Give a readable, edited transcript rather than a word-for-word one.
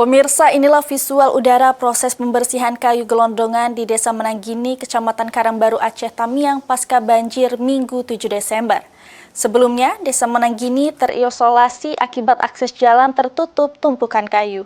Pemirsa, inilah visual udara proses pembersihan kayu gelondongan di Desa Menanggini, Kecamatan Karangbaru, Aceh Tamiang pasca banjir Minggu 7 Desember. Sebelumnya, Desa Menanggini terisolasi akibat akses jalan tertutup tumpukan kayu.